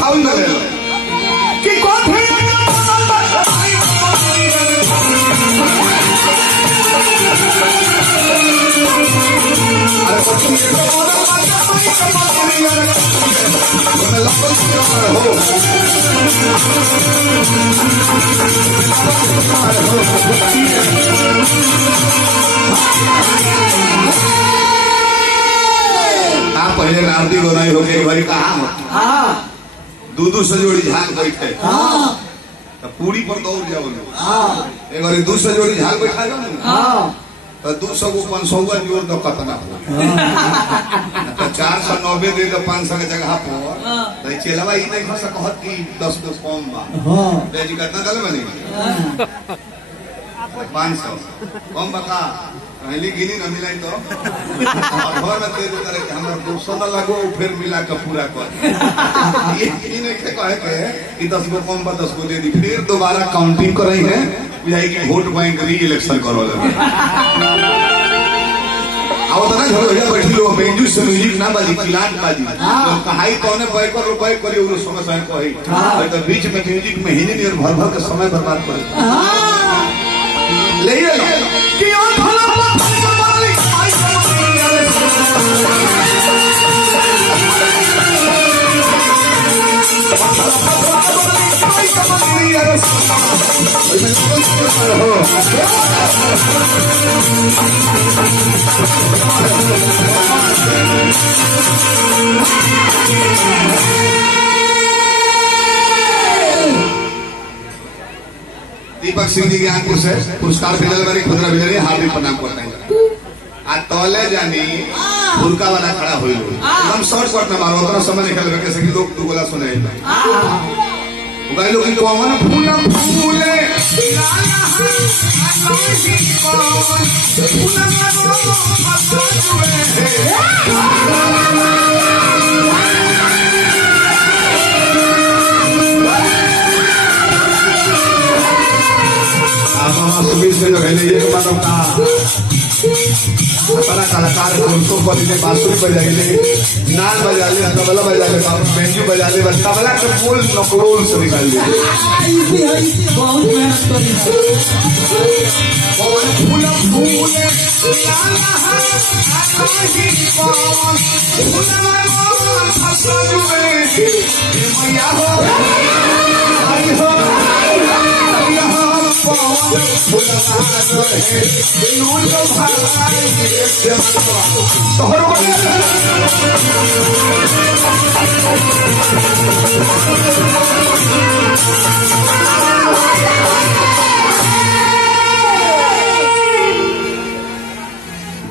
भाव ले कि कोठे आप पहले नारदी गोनाई हो गई भाई कहा दूध से जोड़ी झाल बैठे तो पूरी पर दौड़ जाओ एक बार दूध से जोड़ी झाल बैठा जाओ तो 200 जोड़ दो कतना तो 490 दे दो 500 के जगह पर तो चेलवा ही नहीं खस कहत कि 10 कम बा जी कितना दले बनी 500 कम बका पहले गिनी न मिलाई तो घर में तेज करे कि हमारे 200 न लगो फिर मिला के पूरा कर ये नहीं कहे के कि 10 को कम बा 10 को दे दी फिर दोबारा काउंटिंग कर रही है बुझाई कि वोट बैंक री इलेक्शन करो आओ तो ना घर हो बैठी लो बेंजू से म्यूजिक ना बाजी किलाट बाजी तो कहाई कौने रुपए करी वो समय समय कही तो बीच में म्यूजिक में ही नहीं भर भर के समय बर्बाद करे ले कि दीपक सिंह जी ज्ञानपुर से पुरस्कार मिलने वाली खुदरा मिलने हार्दिक प्रणाम करते हैं आज तौले जानी फुलका वाला खड़ा हुई एकदम शॉर्ट में मारो उतना समय निकल गया कैसे कि लोग दो गोला सुने लोग कौन फूला फूले सुबह से जो है ये मानो का बड़ा कलाकार उनको बदले बांसुरी बजा ले नाल बजा ले तबला बजा ले बेंजू बजा ले तबला के फूल नकलोल से निकाल ले बहुत मेहनत करी और फूल फूले लाला मैया हो आई हो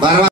बार